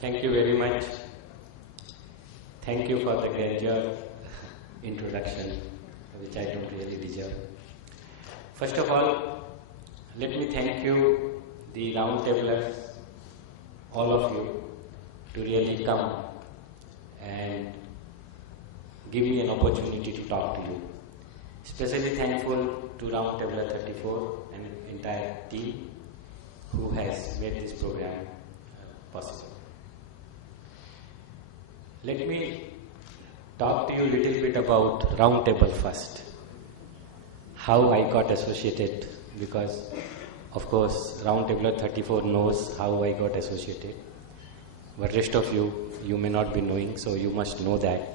Thank you very much. Thank you for the grandeur introduction, which I don't really deserve. First of all, let me thank you, the roundtablers, all of you, to really come and give me an opportunity to talk to you. Especially thankful to Roundtabler 34 and entire team who has made this program possible. Let me talk to you a little bit about Roundtable first. How I got associated, because of course Roundtabler 34 knows how I got associated. But rest of you, you may not be knowing, so you must know that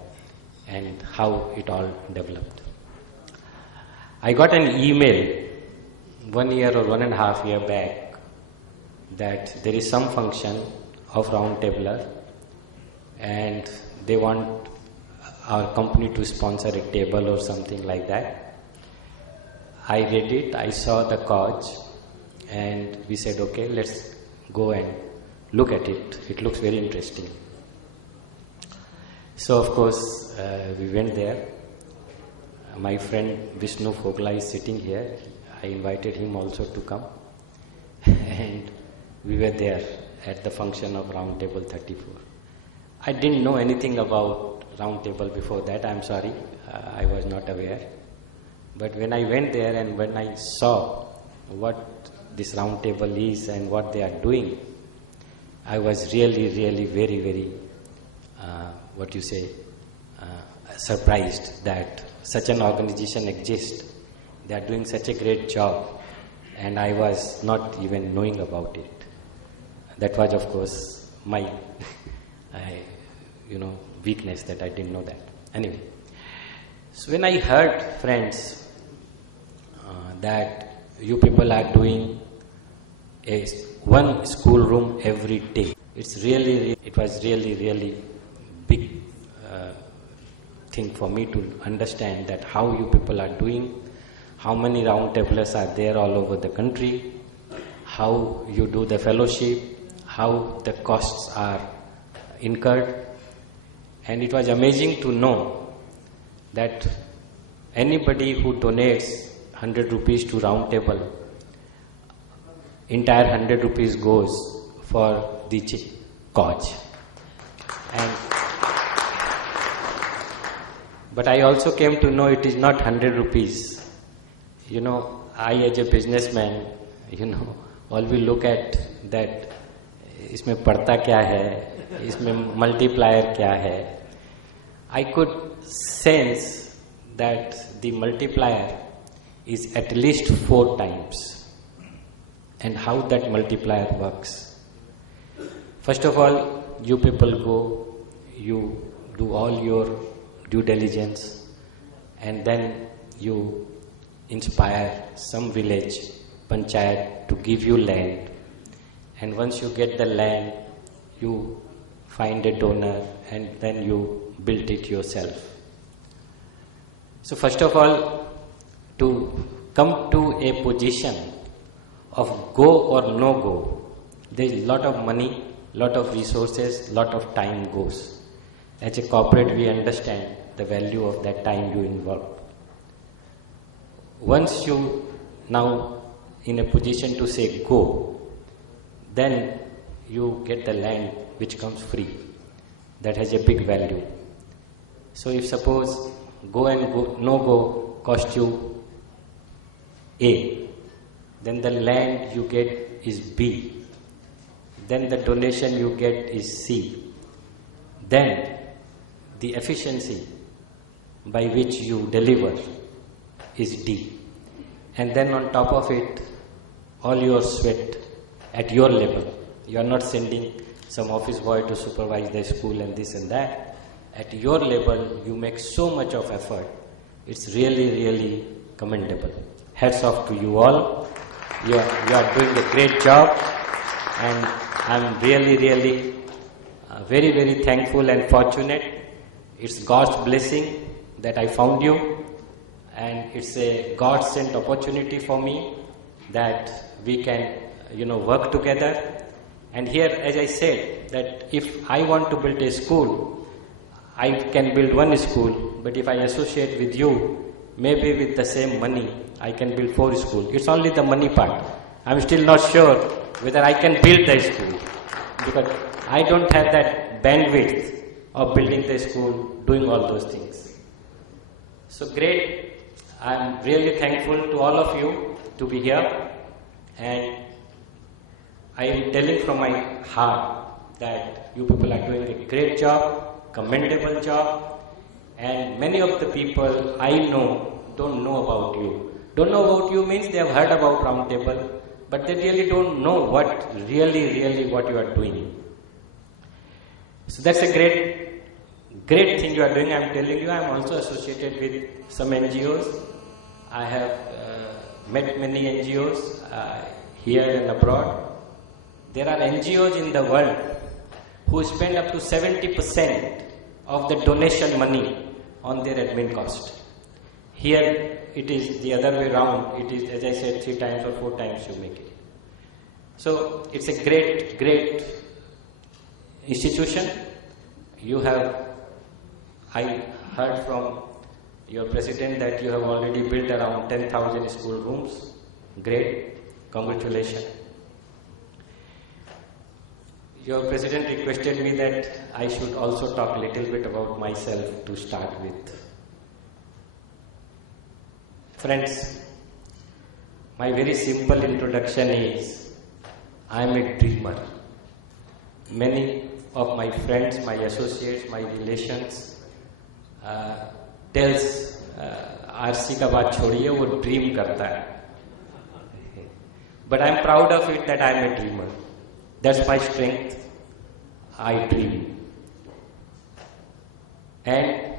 and how it all developed. I got an email 1 year or 1.5 years back that there is some function of Roundtabler and they want our company to sponsor a table or something like that. I read it, I saw the cause, and we said, okay, let's go and look at it. It looks very interesting. So of course, we went there. My friend Vishnu Fogla is sitting here. I invited him also to come. And we were there at the function of Roundtable 34. I didn't know anything about Roundtable before that, I'm sorry. I was not aware. But when I went there and when I saw what this Roundtable is and what they are doing, I was really very, very, surprised that such an organization exists. They are doing such a great job, and I was not even knowing about it. That was, of course, my weakness, that I didn't know that. Anyway, so when I heard, friends, that you people are doing one schoolroom every day, it was really big thing for me to understand that how you people are doing, how many roundtablers are there all over the country, how you do the fellowship, how the costs are incurred. And it was amazing to know that anybody who donates 100 rupees to Roundtable, entire 100 rupees goes for the cause. But I also came to know it is not 100 rupees. I as a businessman, always look at that, इसमें पड़ता क्या है, इसमें multiplier क्या है. I could sense that the multiplier is at least 4 times. And how that multiplier works. First of all, you people go, you do all your due diligence, and then you inspire some village, panchayat, to give you land. And once you get the land, you find a donor, and then you build it yourself. So first of all, to come to a position of go or no go, there is a lot of money, lot of resources, lot of time goes. As a corporate, we understand the value of that time you involve. Once you now in a position to say go, then you get the land which comes free. That has a big value. So if suppose go and go, no go cost you A, then the land you get is B, then the donation you get is C, then the efficiency by which you deliver is D, and then on top of it, all your sweat at your level. You are not sending some office boy to supervise the school and this and that. At your level, you make so much of effort. It's really commendable. Hats off to you all. You are doing a great job, and I'm really very thankful and fortunate. It's God's blessing that I found you, and it's a God-sent opportunity for me that we can work together And here, as I said, that if I want to build a school, I can build one school, but if I associate with you, maybe with the same money, I can build 4 schools. It's only the money part. I'm still not sure whether I can build the school, because I don't have that bandwidth of building the school, doing all those things. So great. I'm really thankful to all of you to be here, and I am telling from my heart that you people are doing a great job, commendable job, and many of the people I know don't know about you. Don't know about you means they have heard about Round Table, but they really don't know what really what you are doing. So that's a great thing you are doing. I'm telling you, I'm also associated with some NGOs. I have met many NGOs here and abroad. There are NGOs in the world who spend up to 70% of the donation money on their admin cost. Here it is the other way around. It is, as I said, 3 times or 4 times you make it. So it's a great institution. You have, I heard from your president that you have already built around 10,000 school rooms. Great, congratulations. Your president requested me that I should also talk a little bit about myself to start with. Friends, my very simple introduction is, I am a dreamer. Many of my friends, my associates, my relations tells RC का बात छोड़िए, वो dream करता है. But I am proud of it that I am a dreamer. That's my strength. I dream. And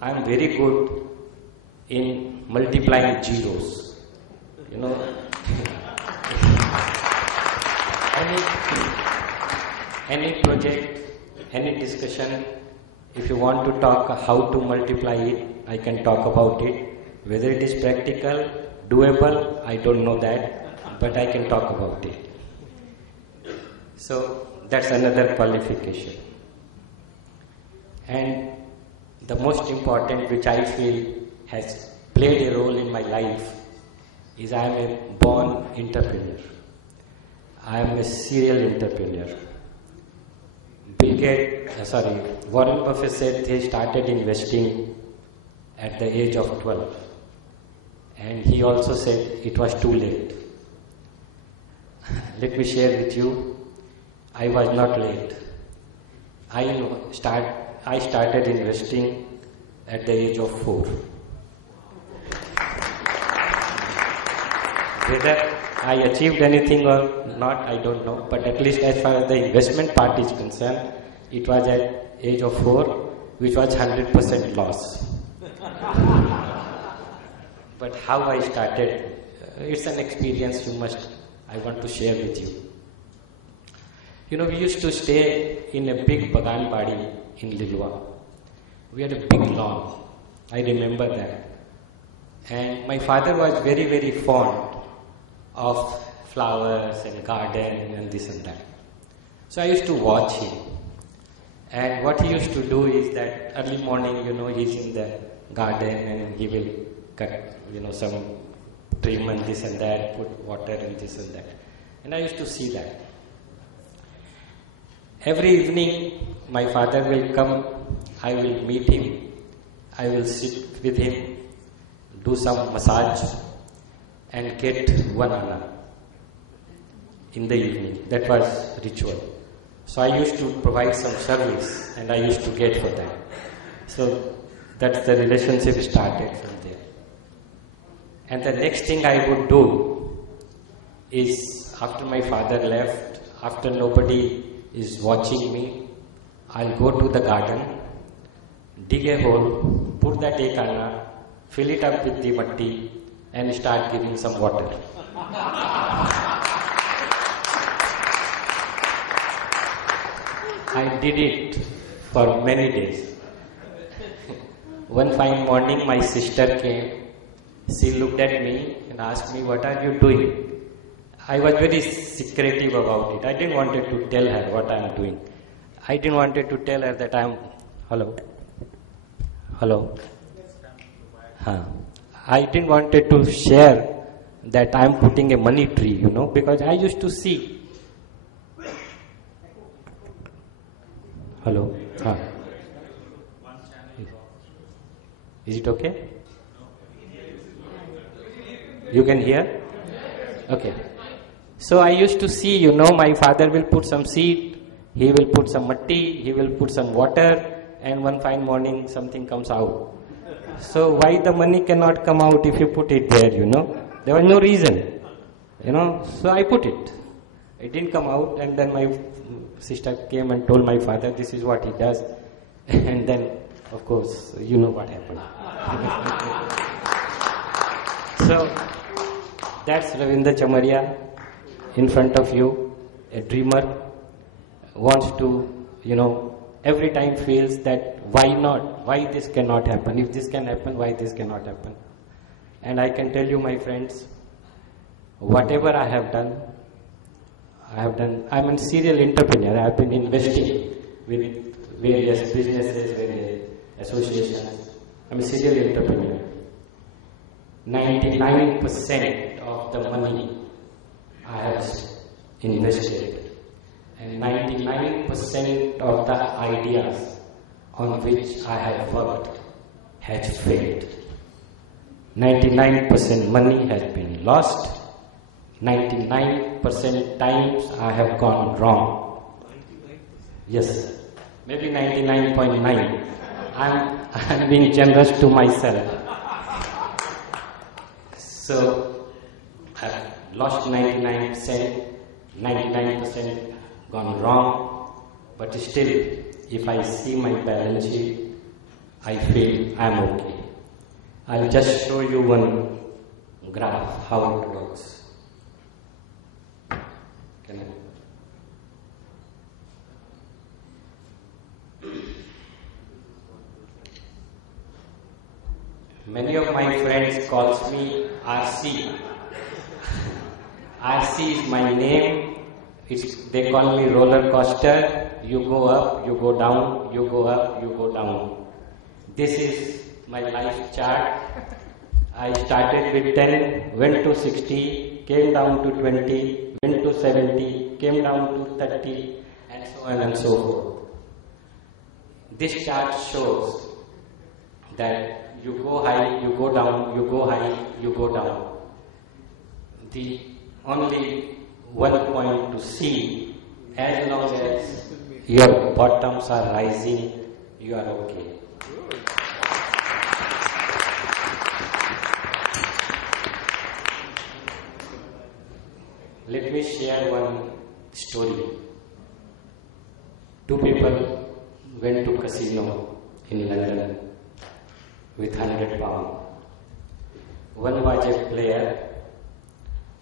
I am very good in multiplying zeros. You know, any project, any discussion, if you want to talk how to multiply it, I can talk about it. Whether it is practical, doable, I don't know that, but I can talk about it. So that's another qualification. And the most important, which I feel has played a role in my life, is I am a born entrepreneur. I am a serial entrepreneur. Warren Buffett said he started investing at the age of 12. And he also said it was too late. Let me share with you, I was not late. I started investing at the age of 4. Whether I achieved anything or not, I don't know. But at least as far as the investment part is concerned, it was at age of 4, which was 100% loss. But how I started, it's an experience I want to share with you. You know, we used to stay in a big bagan badi in Lilwa. We had a big lawn. I remember that. And my father was very fond of flowers and garden and this and that. So I used to watch him. And what he used to do is that early morning, you know, he's in the garden and he will cut, you know, some trim and this and that, put water and this and that. And I used to see that. Every evening, my father will come, I will meet him, I will sit with him, do some massage, and get 1 anna in the evening. That was ritual. So I used to provide some service, and I used to get for that. So that's the relationship started from there. And the next thing I would do is, after my father left, after nobody is watching me, I'll go to the garden, dig a hole, put that 1 anna, fill it up with the matti, and start giving some water. I did it for many days. One fine morning, my sister came. She looked at me and asked me, "What are you doing?" I was very secretive about it. I didn't want to tell her what I am doing. I didn't want to tell her that I am. Hello. I didn't want to share that I am putting a money tree, because I used to see. Hello. Is it okay? You can hear? Okay. So I used to see, my father will put some seed, he will put some matti, he will put some water, and one fine morning something comes out. So why the money cannot come out if you put it there, There was no reason, So I put it. It didn't come out, and then my sister came and told my father, this is what he does. And then, of course, you know what happened. So, that's Ravindra Chamaria in front of you, a dreamer, wants to, every time feels that why not, why this cannot happen, if this can happen, why this cannot happen. And I can tell you, my friends, whatever I have done, I'm a serial entrepreneur. I have been investing with various businesses, various associations. I'm a serial entrepreneur. 99% of the money I have invested, and 99% of the ideas on which I have worked has failed. 99% money has been lost. 99% times I have gone wrong. Yes, maybe 99.9. I'm being generous to myself. So I've lost 99%, 99% gone wrong, but still, if I see my balance sheet, I feel I'm okay. I'll just show you one graph, how it works. Can I? Many of my friends calls me RC. RC is my name. They call me roller coaster. You go up, you go down, you go up, you go down. This is my life chart. I started with 10, went to 60, came down to 20, went to 70, came down to 30, and so on and so forth. This chart shows that you go high, you go down, you go high, you go down. The only one point to see, as long as your bottoms are rising, you are okay. Let me share one story. Two people went to casino in London with £100. One was a player,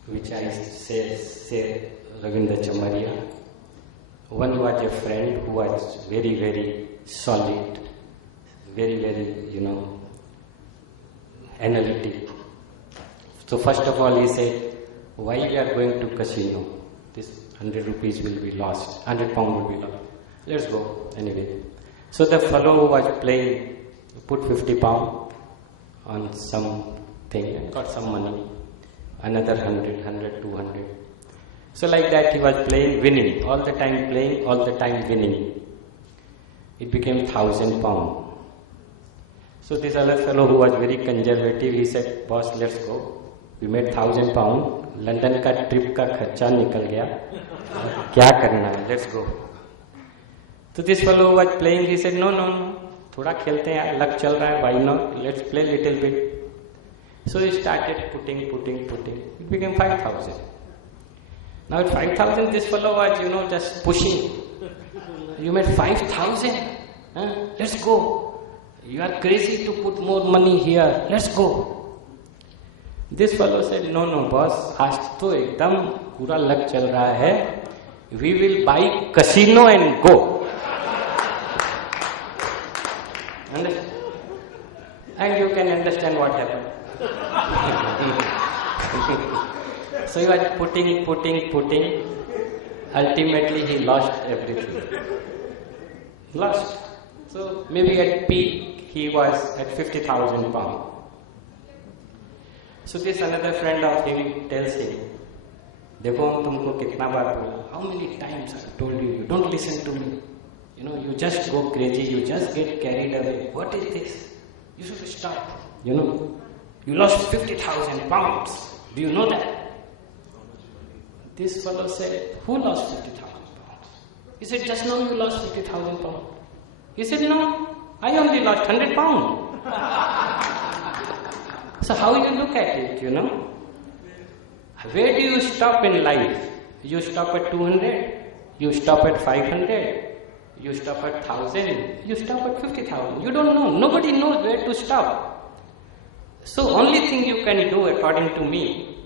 which I say Ravindra Chamaria. One was a friend who was very, very solid, very, very, analytic. So first of all he said, why we are going to casino? This 100 rupees will be lost, 100 pound will be lost. Let's go anyway. So the fellow who was playing put 50 pound on something and got some money. Another 100, 200. So like that he was playing, winning. All the time playing, all the time winning. It became 1,000 pound. So this other fellow who was very conservative, he said, boss, let's go. We made 1,000 pound. London का trip का खर्चा निकल गया, क्या करना है, let's go. तो this fellow was playing, he said no, थोड़ा खेलते हैं यार, लक चल रहा है, why not, let's play little bit. So he started putting, it became 5,000. Now at 5,000 this fellow was just pushing. You made 5,000, let's go, you are crazy to put more money here, let's go. This fellow said, no boss, आज तो एकदम पूरा luck चल रहा है, we will buy casino and go. And you can understand what happened. So he was putting. Ultimately, he lost everything. Lost. So maybe at peak, he was at 50,000 pounds. So this another friend of him tells him, देखो हम तुमको कितना बार बोला, how many times I told you, you don't listen to me. You know, you just go crazy, you just get carried away. What is this? You should stop. You know, you lost 50,000 pounds. Do you know that? This fellow said, who lost 50,000 pounds? He said, just now you lost 50,000 pounds. He said, no, I only lost 100 pounds. So how you look at it, you know? Where do you stop in life? You stop at 200, you stop at 500, you stop at 1,000, you stop at 50,000. You don't know. Nobody knows where to stop. So only thing you can do according to me,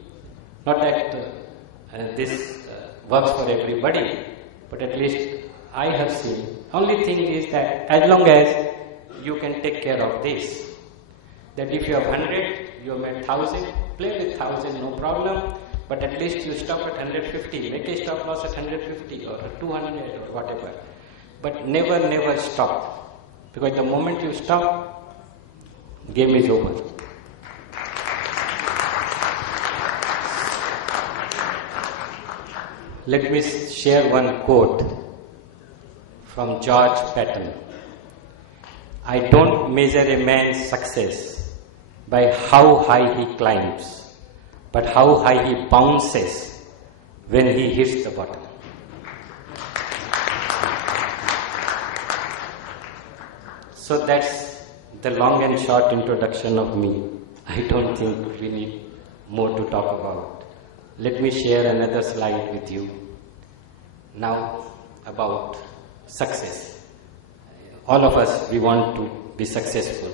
not that this works for everybody, but at least I have seen. Only thing is that as long as you can take care of this, that if you have 100, you have made 1,000, play with 1,000, no problem. But at least you stop at 150, make a stop loss at 150 or 200 or whatever. But never stop. Because the moment you stop, game is over. Let me share one quote from George Patton. I don't measure a man's success by how high he climbs, but how high he bounces when he hits the bottom. So that's the long and short introduction of me. I don't think we need more to talk about. Let me share another slide with you. Now about success. All of us, we want to be successful.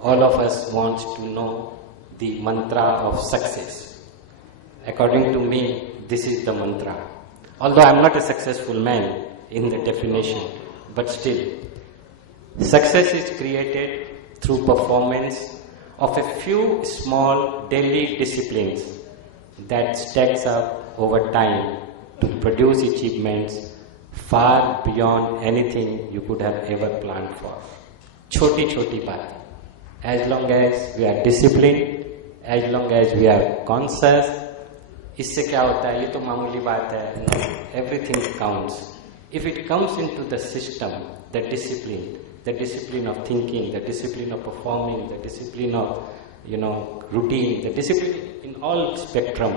All of us want to know the mantra of success. According to me, this is the mantra. Although I am not a successful man in the definition, but still, success is created through performance of a few small daily disciplines that stacks up over time to produce achievements far beyond anything you could have ever planned for. Choti baat. As long as we are disciplined, as long as we are conscious, इससे क्या होता है? ये तो मामूली बात है. Everything counts. If it comes into the system, the discipline of thinking, the discipline of performing, the discipline of, routine, the discipline in all spectrum,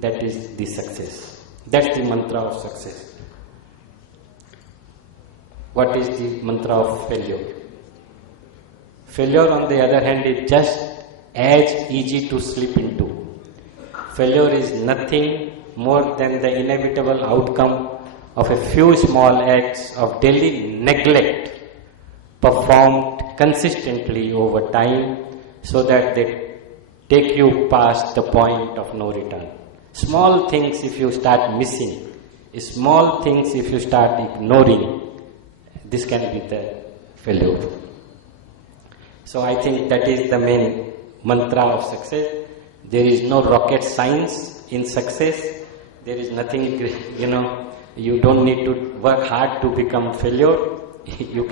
that is the success. That's the mantra of success. What is the mantra of failure? Failure, on the other hand, is just as easy to slip into. Failure is nothing more than the inevitable outcome of a few small acts of daily neglect performed consistently over time so that they take you past the point of no return. Small things if you start missing, small things if you start ignoring, this can be the failure. So I think that is the main mantra of success. There is no rocket science in success. There is nothing, you don't need to work hard to become failure. You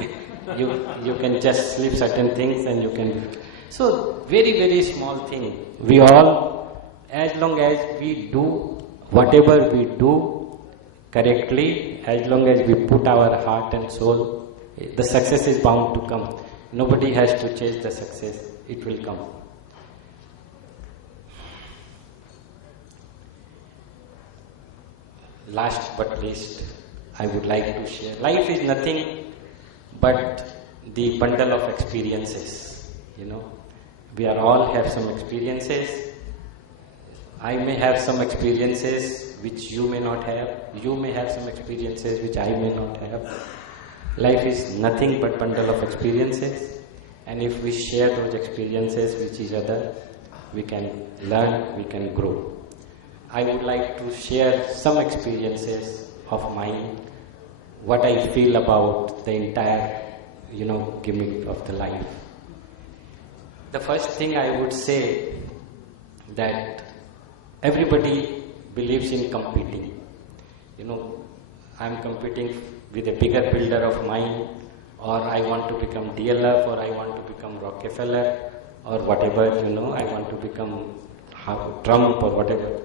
can just slip certain things and you can. So very small thing. We all, as long as we do whatever we do correctly, as long as we put our heart and soul, the success is bound to come. Nobody has to chase the success. It will come. Last but least, I would like to share. Life is nothing but the bundle of experiences. We are all have some experiences. I may have some experiences which you may not have. You may have some experiences which I may not have. Life is nothing but bundle of experiences, and if we share those experiences with each other, we can learn, we can grow. I would like to share some experiences of mine, what I feel about the entire, gimmick of the life. The first thing I would say that everybody believes in competing. You know, I'm competing with a bigger builder of mine, or I want to become DLF, or I want to become Rockefeller, or whatever, you know, I want to become Trump or whatever.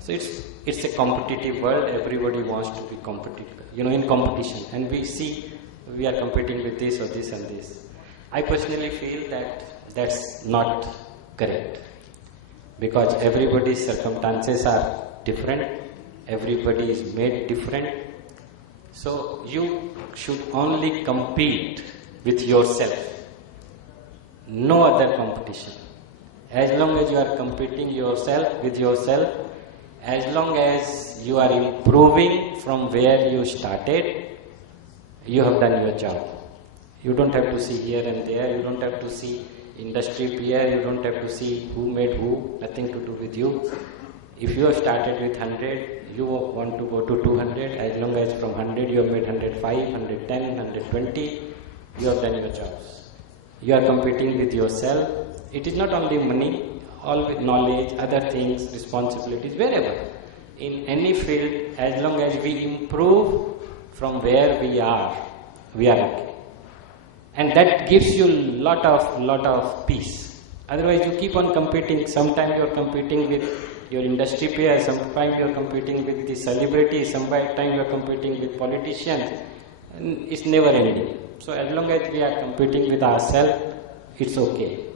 So it's a competitive world. Everybody wants to be competitive, you know, in competition. And we see we are competing with this or this and this. I personally feel that that's not correct, because everybody's circumstances are different. Everybody is made different. So you should only compete with yourself. No other competition. As long as you are competing yourself with yourself, as long as you are improving from where you started, you have done your job. You don't have to see here and there, you don't have to see industry peer, you don't have to see who made who, nothing to do with you. If you have started with 100, you want to go to 200, as long as from 100 you have made 105, 110, 120, you have done your jobs. You are competing with yourself. It is not only money, all with knowledge, other things, responsibilities, wherever. In any field, as long as we improve from where we are okay. And that gives you lot of peace. Otherwise, you keep on competing. Sometimes you are competing with your industry peers, sometimes you are competing with the celebrities, sometimes you are competing with politicians. And it's never ending. So as long as we are competing with ourselves, it's okay.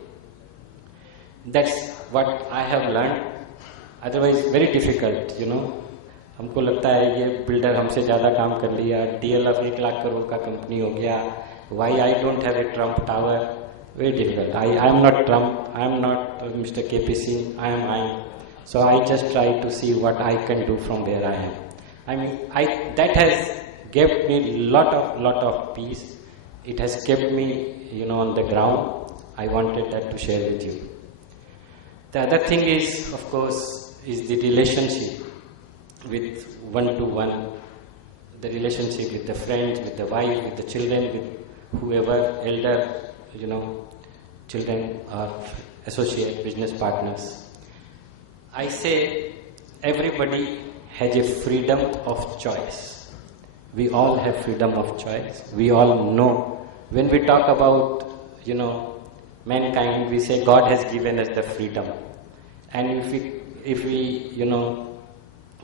That's what I have learned. Otherwise, very difficult, you know. हमको लगता है ये builder हमसे ज़्यादा काम कर लिया, DLF 1 lakh crore का कंपनी हो गया. Why I don't have a Trump Tower? Very difficult. I am not Trump. I am not Mr. KP Singh. I am. So I just try to see what I can do from where I am. I mean, that has given me lot of peace. It has kept me, you know, on the ground. I wanted that to share with you. The other thing is, of course, is the relationship with one-to-one, the relationship with the friends, with the wife, with the children, with whoever, elder, you know, children or associate, business partners. I say everybody has a freedom of choice. We all have freedom of choice. We all know. When we talk about, you know, mankind, we say God has given us the freedom. And if we, you know,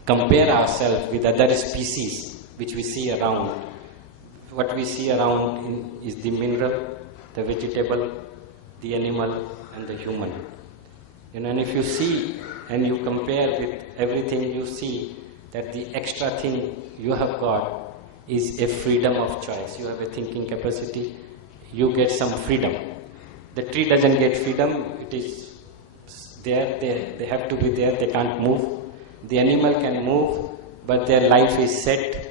compare ourselves with other species which we see around, what we see around is the mineral, the vegetable, the animal, and the human. You know, and if you see and you compare with everything, you see that the extra thing you have got is a freedom of choice. You have a thinking capacity, you get some freedom. The tree doesn't get freedom, it is there, they have to be there, they can't move. The animal can move, but their life is set.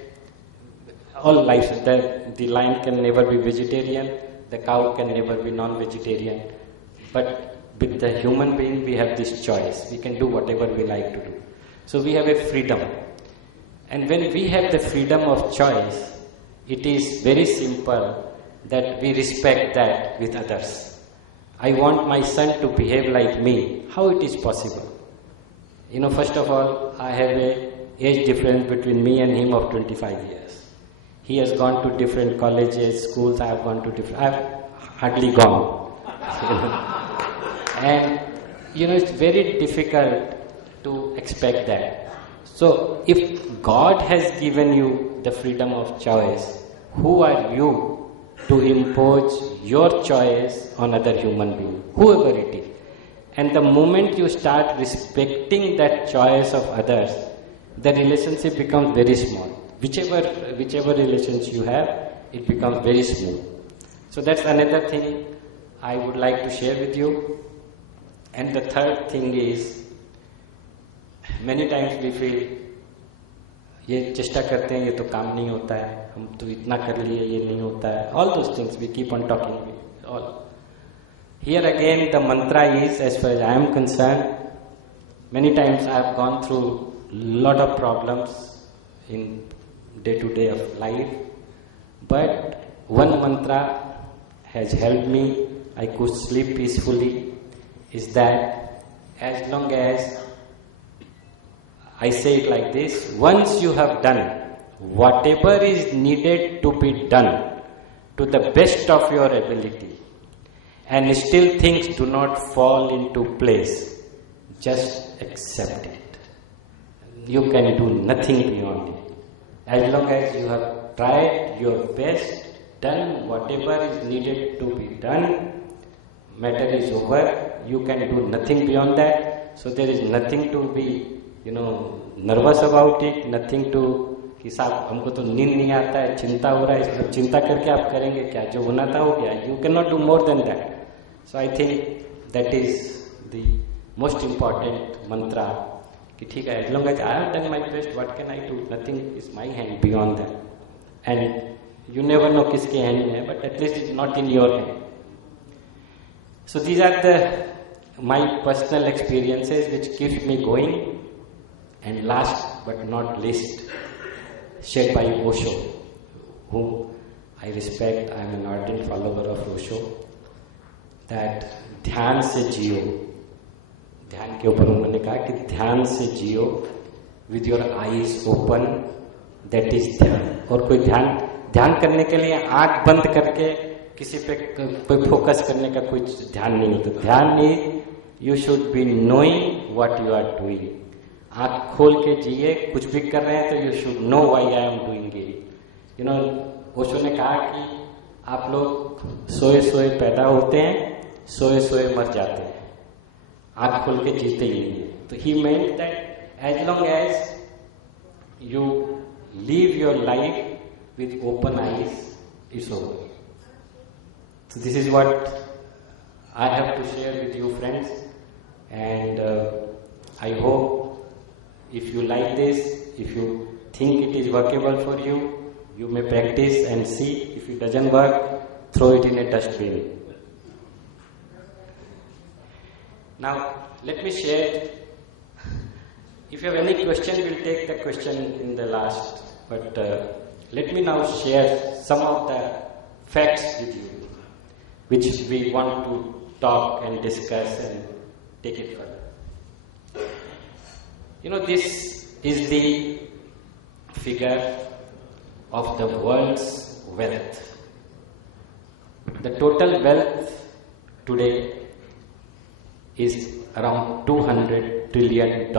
All life, the lion can never be vegetarian, the cow can never be non-vegetarian. But with the human being, we have this choice. We can do whatever we like to do. So we have a freedom. And when we have the freedom of choice, it is very simple that we respect that with others. I want my son to behave like me. How it is possible? You know, first of all, I have an age difference between me and him of 25 years. He has gone to different colleges, schools, I have gone to different, I have hardly gone. And, you know, it's very difficult to expect that. So, if God has given you the freedom of choice, who are you to impose your choice on other human being, whoever it is? And the moment you start respecting that choice of others, the relationship becomes very small. Whichever relations you have, it becomes very smooth. So that's another thing I would like to share with you. And the third thing is, many times we feel, ये चेष्टा करते हैं, ये तो काम नहीं होता है, हम तो इतना कर लिए, ये नहीं होता है. All those things we keep on talking. All. Here again, the mantra is, as far as I am concerned, many times I have gone through lot of problems in day-to-day of life, but one mantra has helped me. I could sleep peacefully. Is that as long as I say it like this: once you have done whatever is needed to be done to the best of your ability, and still things do not fall into place, just accept it. You can do nothing beyond it. As long as you have tried your best, done whatever is needed to be done, matter is over. You can do nothing beyond that. So there is nothing to be, nervous about it, nothing to कि साहब हमको तो नींद नहीं आता है, चिंता हो रहा है, चिंता करके आप करेंगे क्या? जो होना था हो गया. You cannot do more than that. So I think that is the most important mantra. कि ठीक है, as long as I have done my best, what can I do? Nothing is my hand beyond that. And you never know किसके hand में है, but at least it's not in your hand. So these are my personal experiences which keeps me going. And last but not least, shared by Osho, whom I respect. I am an ardent follower of Osho. That ध्यान से जियो. ध्यान के ऊपर उन्होंने कहा कि ध्यान से जियो, with your eyes open, that is ध्यान. और कोई ध्यान करने के लिए आंख बंद करके किसी पे कोई फोकस करने का कोई ध्यान नहीं होता. ध्यान नहीं, you should be knowing what you are doing. आंख खोल के जिए, कुछ भी कर रहे हैं तो you should know why I am doing it. Osho ने कहा कि आप लोग सोए सोए पैदा होते हैं, सोए सोए मर जाते हैं, आंख खोल के जीते ही नहीं. तो he meant that as long as you live your life with open eyes, it's over. So this is what I have to share with you, friends, and I hope if you like this, if you think it is workable for you, you may practice and see. If it doesn't work, throw it in a dustbin. Now, let me share. If you have any question, we'll take the question in the last. But let me now share some of the facts with you, which we want to talk and discuss and take it further. This is the figure of the world's wealth. The total wealth today is around $200 trillion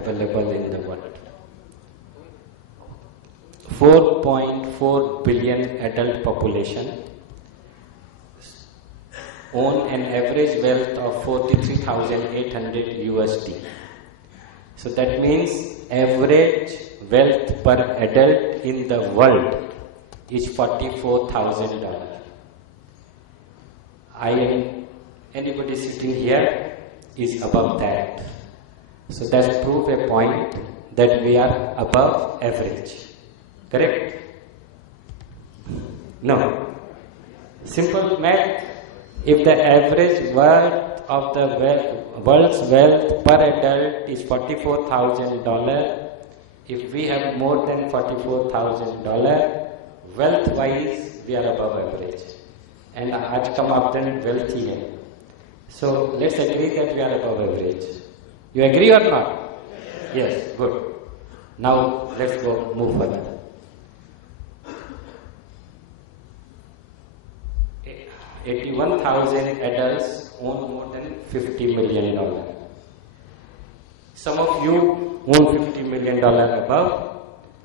available in the world. 4.4 billion adult population own an average wealth of 43,800 USD. So that means average wealth per adult in the world is $44,000. Anybody sitting here is above that. So that's proof a point that we are above average. Correct? No. Simple math. If the average worth of the world's wealth per adult is $44,000, if we have more than $44,000, wealth-wise we are above average. And आज का मापदंड wealth ही है. So let's agree that we are above average. You agree or not? Yes, good. Now let's move further. 81,000 adults own more than $50 million. Some of you own $50 million above,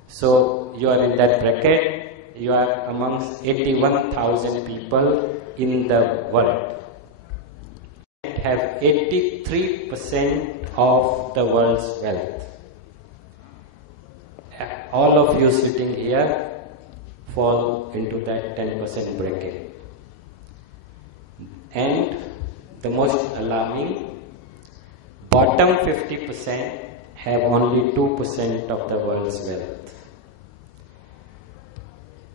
so you are in that bracket. You are amongst 81,000 people in the world. Have 83% of the world's wealth. All of you sitting here fall into that 10% bracket. And the most alarming, bottom 50% have only 2% of the world's wealth.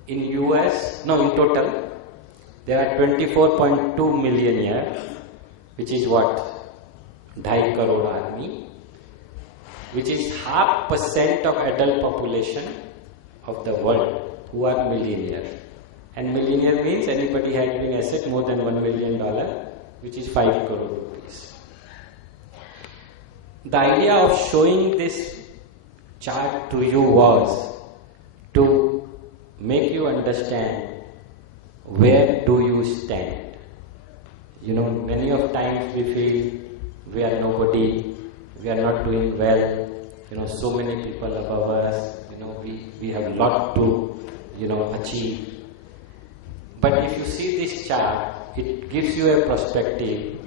In total, there are 24.2 million here, which is what? 2.5 crore army, which is 0.5% of adult population of the world who are millionaires. And millionaire means anybody having asset more than $1 million, which is 5 crore rupees. The idea of showing this chart to you was to make you understand where do you stand. You know, many of times we feel we are nobody, we are not doing well, you know, so many people above us, you know, we have a lot to, you know, achieve. But if you see this chart, it gives you a perspective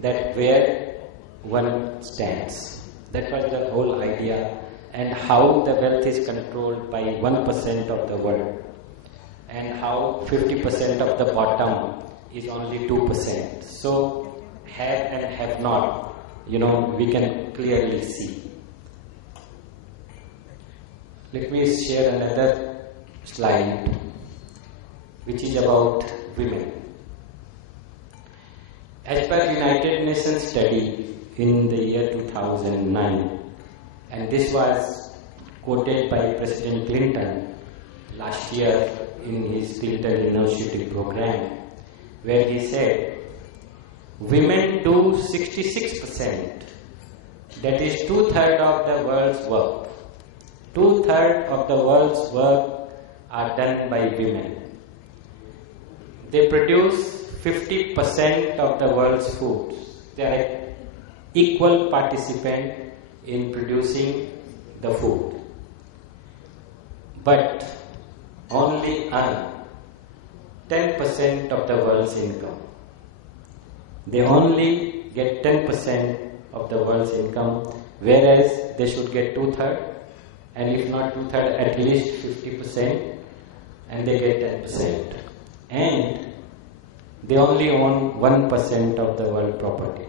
that where one stands. That was the whole idea, and how the wealth is controlled by 1% of the world, and how 50% of the bottom is only 2%. So have and have not, you know, we can clearly see. Let me share another slide which is about women. As per United Nations study in the year 2009, and this was quoted by President Clinton last year in his Clinton University program, where he said, women do 66%, that is 2/3 of the world's work. 2/3 of the world's work are done by women. They produce 50% of the world's food. They are equal participant in producing the food. But only earn 10% of the world's income. They only get 10% of the world's income, whereas they should get 2/3, and if not 2/3, at least 50%, and they get 10%. And they only own 1% of the world property.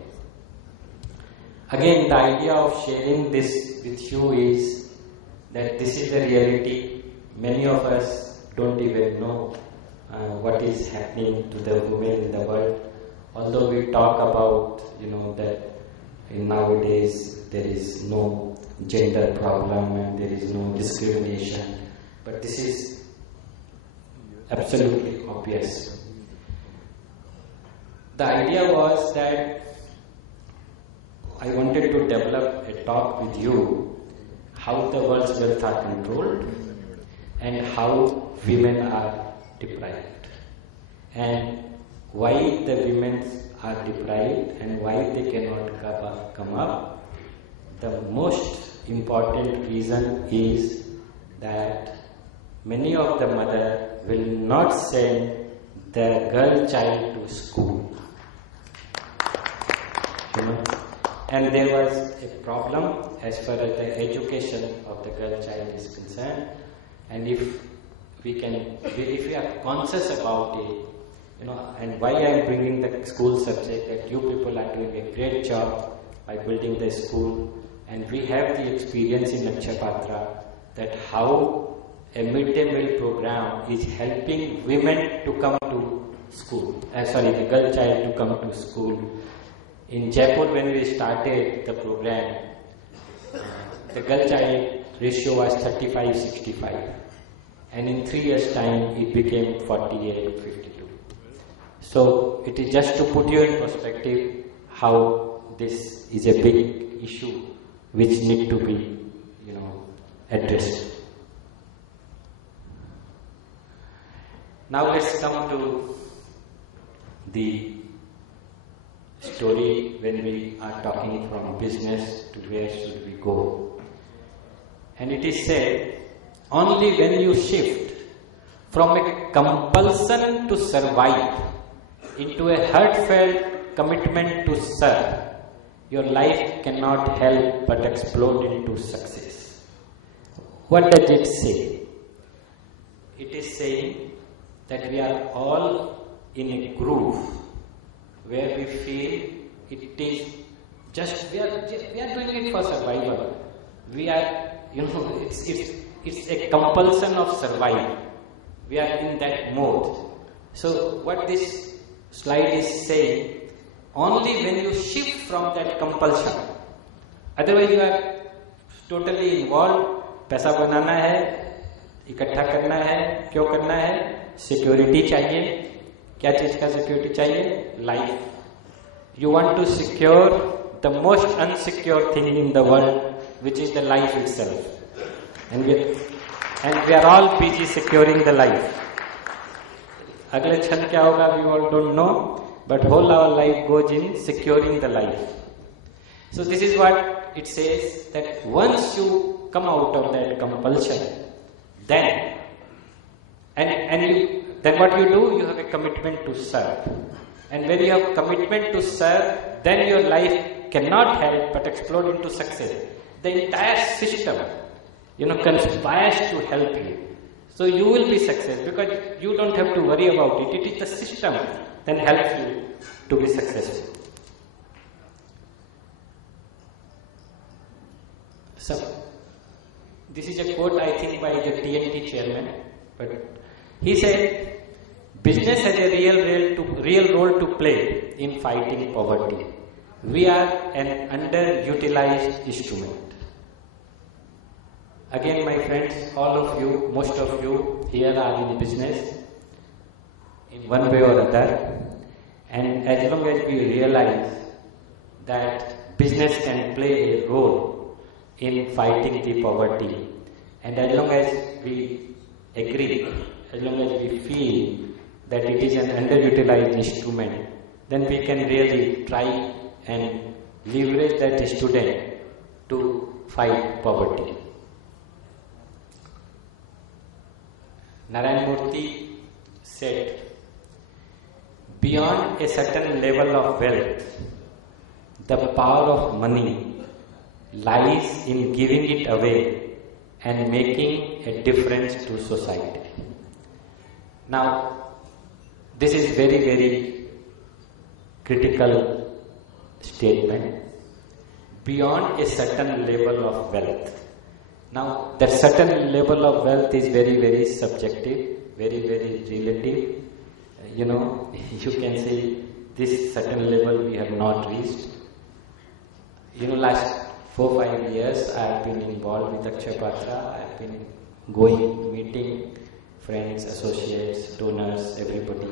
Again, the idea of sharing this with you is that this is the reality. Many of us don't even know what is happening to the women in the world. Although we talk about, you know, that nowadays there is no gender problem and there is no discrimination, but this is absolutely obvious. The idea was that I wanted to develop a talk with you how the world's wealth are controlled and how women are deprived, and why the women are deprived and why they cannot come up. The most important reason is that many of the mothers will not send their girl child to school. You know? And there was a problem as far as the education of the girl child is concerned. And if we are conscious about it, you know, and why I am bringing the school subject, that you people are doing a great job by building the school, and we have the experience in Chamaria that how a midday meal program is helping women to come to school, the girl child to come to school. In Jaipur, when we started the program, the girl child ratio was 35-65, and in 3 years' time it became 48-52. So it is just to put you in perspective how this is a big issue which need to be, you know, addressed. Now let's come to the story when we are talking from business to where should we go. And it is said, only when you shift from a compulsion to survive into a heartfelt commitment to serve, your life cannot help but explode into success. What does it say? It is saying that we are all in a groove where we feel it is just, we are doing it for survival. We are, you know, it's a compulsion of survival. We are in that mode. So what this slide is saying, only when you shift from that compulsion, otherwise you are totally involved, पैसा बनाना है, इकट्ठा करना है, क्यों करना है? Security चाहिए. क्या चीज का सिक्योरिटी चाहिए? Life. You want to secure the most unsecure thing in the world, which is the life itself. And we are all busy securing the life. अगले क्षण क्या होगा, we all don't know, but whole our life goes in securing the life. So this is what it says, that once you come out of that compulsion, then then what you do, you have a commitment to serve. And when you have commitment to serve, then your life cannot help but explode into success. The entire system, conspires to help you. So you will be successful because you don't have to worry about it. It is the system that helps you to be successful. So, this is a quote I think by the TNT chairman, but he said, business has a real role to play in fighting poverty. We are an underutilized instrument. Again, my friends, all of you, most of you here are in business in one way or other. And as long as we realize that business can play a role in fighting the poverty, and as long as we agree, as long as we feel that it is an underutilized instrument, then we can really try and leverage that student to fight poverty. Narayan Murthy said, beyond a certain level of wealth, the power of money lies in giving it away and making a difference to society. Now, this is very, very critical statement. Beyond a certain level of wealth. Now, that certain level of wealth is very, very subjective, very, very relative. You can say this certain level we have not reached. Last 4-5 years I have been involved with Akshay Patra. I have been going, meeting friends, associates, donors, everybody.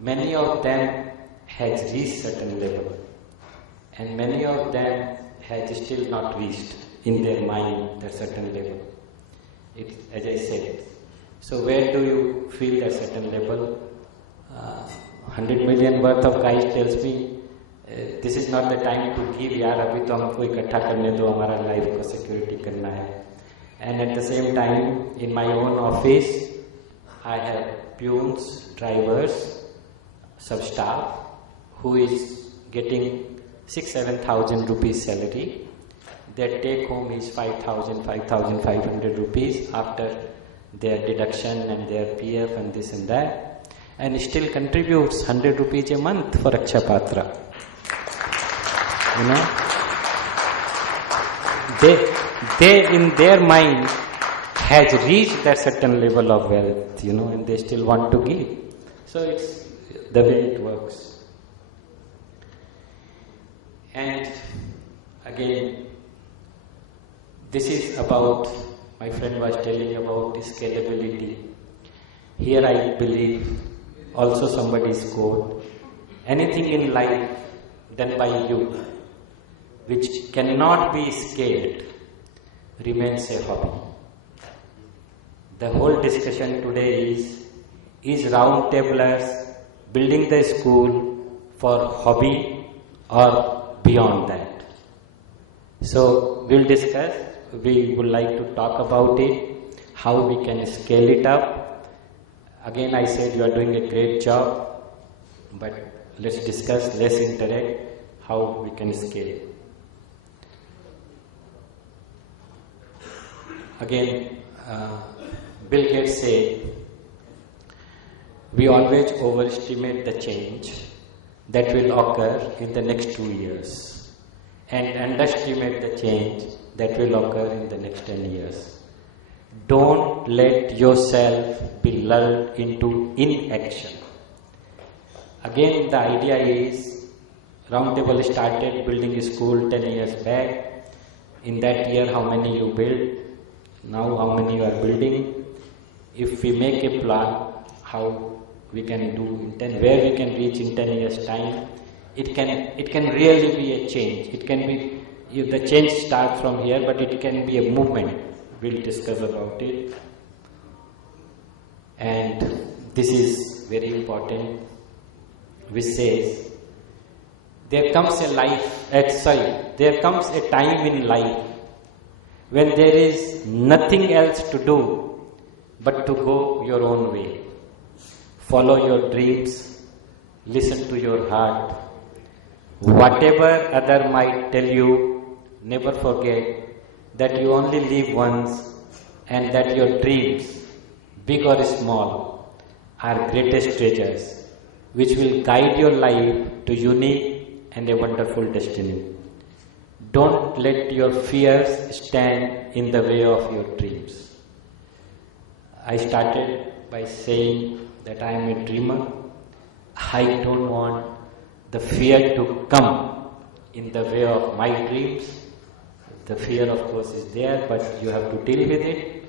Many of them has reached certain level, and many of them has still not reached in their mind that certain level. As I said. So where do you feel that certain level? 100 million worth of guys tells me, this is not the time to give, yaar, abhi to humko ikatha karne do, hamara life ko security karna hai. And at the same time, in my own office, I have peons, drivers, sub-staff, who is getting 6,000-7,000 rupees salary. Their take home is 5,500 rupees after their deduction and their PF and this and that, and still contributes 100 rupees a month for Akshay Patra. They in their mind has reached that certain level of wealth, and they still want to give. So it's the way it works. And again, this is about, my friend was telling about scalability. Here I believe also somebody's quote, anything in life done by you which cannot be scaled remains a hobby. The whole discussion today is roundtablers building the school for hobby or beyond that. So we'll discuss. We would like to talk about it, how we can scale it up. Again, I said you are doing a great job, but let's discuss, let's interact, how we can scale. Again, Bill Gates said, we always overestimate the change that will occur in the next 2 years and underestimate the change that will occur in the next 10 years. Don't let yourself be lulled into inaction. Again, the idea is, Roundtable started building a school 10 years back. In that year, how many you built? Now, how many you are building? If we make a plan, how we can do, where we can reach in 10 years' time, it can really be a change. It can be, the change starts from here, but it can be a movement. We'll discuss about it. And this is very important, which says, there comes a time in life when there is nothing else to do but to go your own way. Follow your dreams, listen to your heart. Whatever other might tell you, never forget that you only live once and that your dreams, big or small, are greatest treasures which will guide your life to unique and a wonderful destiny. Don't let your fears stand in the way of your dreams. I started by saying that I am a dreamer. I don't want the fear to come in the way of my dreams. The fear, of course, is there, but you have to deal with it,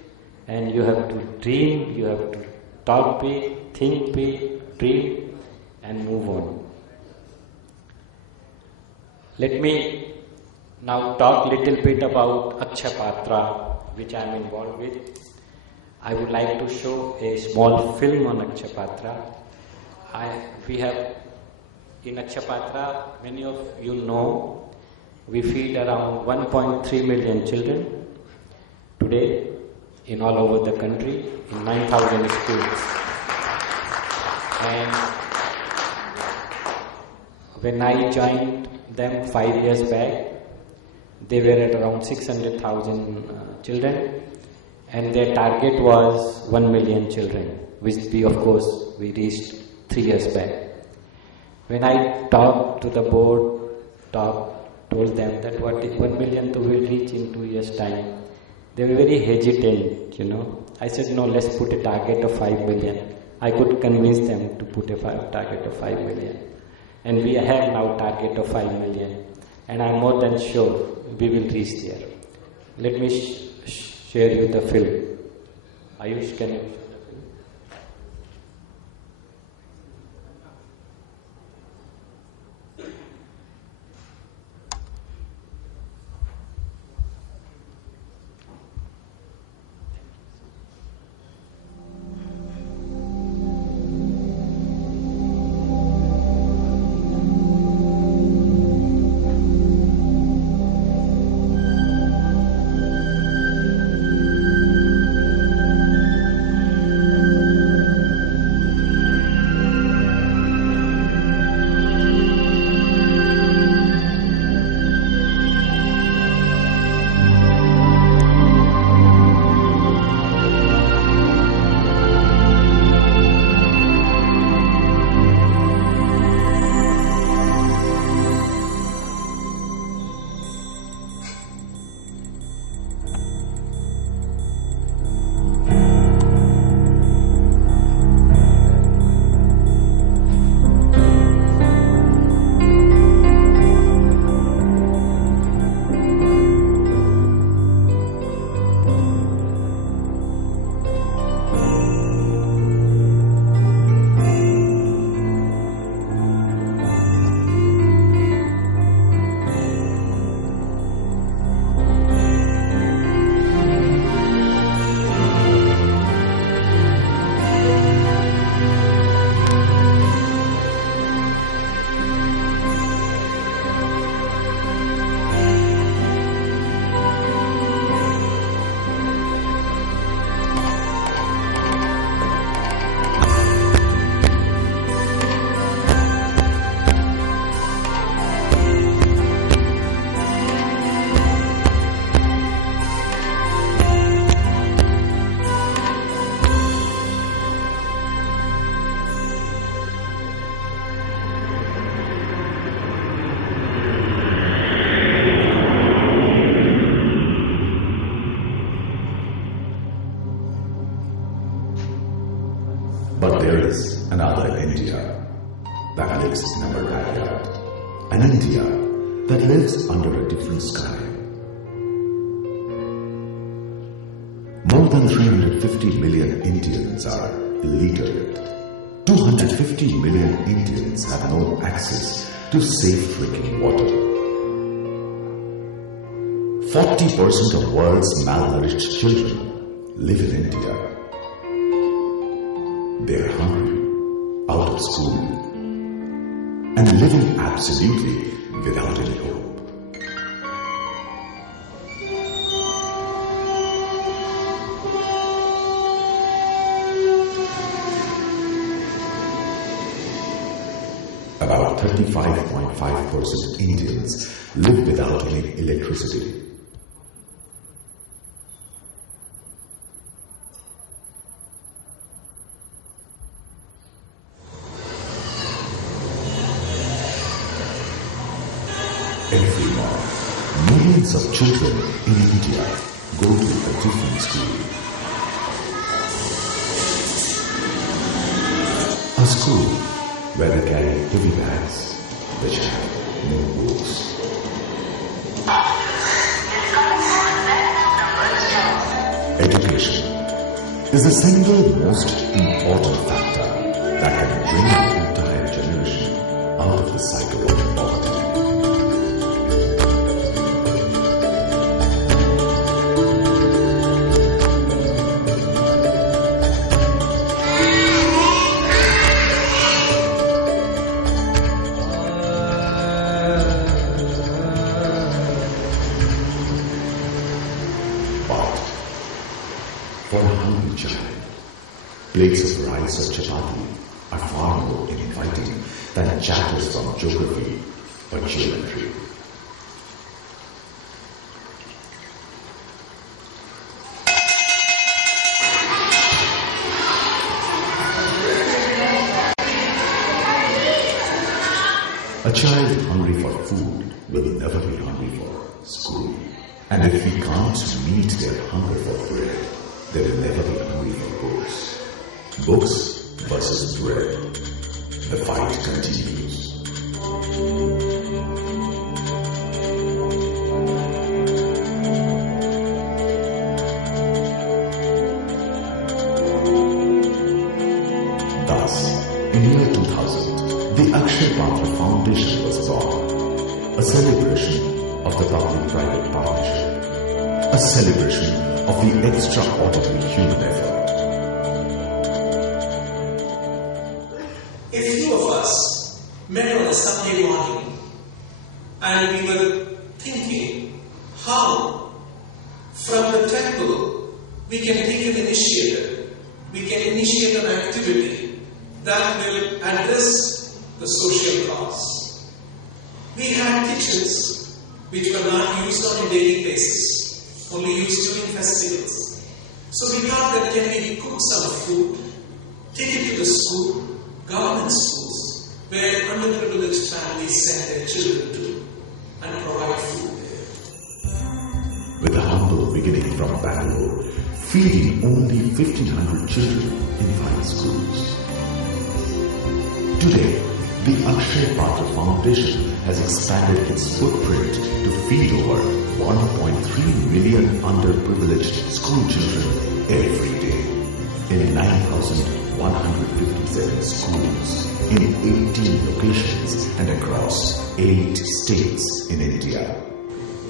and you have to dream, you have to talk big, think big, dream, and move on. Let me now talk a little bit about Akshapatra, which I am involved with. I would like to show a small film on Akshapatra. We have in Akshapatra, many of you know, we feed around 1.3 million children today in all over the country, in 9,000 schools. And when I joined them 5 years back, they were at around 600,000 children, and their target was 1 million children, which we reached 3 years back. When I talked to the board, told them that 1 million we will reach in 2 years' time, they were very hesitant, I said, no, let's put a target of 5 million. I could convince them to put a target of 5 million. And we have now target of 5 million. And I'm more than sure we will reach there. Let me share you the film. Ayush, can you? But there is another India that lives in our backyard. An India that lives under a different sky. More than 350 million Indians are illiterate. 250 million Indians have no access to safe drinking water. 40% of world's malnourished children live in India. They are hungry, out of school, and living absolutely without any hope. About 35.5% Indians live without any electricity. Every month, millions of children in India go to a different school. A school where they carry heavy bags, which have no books. Education is the single most important factor that can bring the entire generation out of the cycle of poverty. For a hungry child, plates of rice or chapati are far more inviting than chapters from geography or geometry. A child hungry for food will never be hungry for school. And if we can't meet their hunger for bread, they will never be hungry for books. Books versus bread. The fight continues. Thus, in year 2000, the Akshay Patra Foundation was born, a celebration of the public-private partnership, a celebration of the extraordinary human effort. A few of us met on a Sunday morning and we were thinking how from the temple we can take an initiative, we can initiate an activity that will address the social cause. We had kitchens which were not used on a daily basis, only used during festivals. So we thought that can we cook some food, take it to the school, government schools, where underprivileged families send their children to, and provide food there. With a humble beginning from Bangalore, feeding only 1,500 children in 5 schools. Today, the Akshay Patra Foundation has expanded its footprint to feed over 1.3 million underprivileged school children every day in 9,157 schools in 18 locations and across 8 states in India.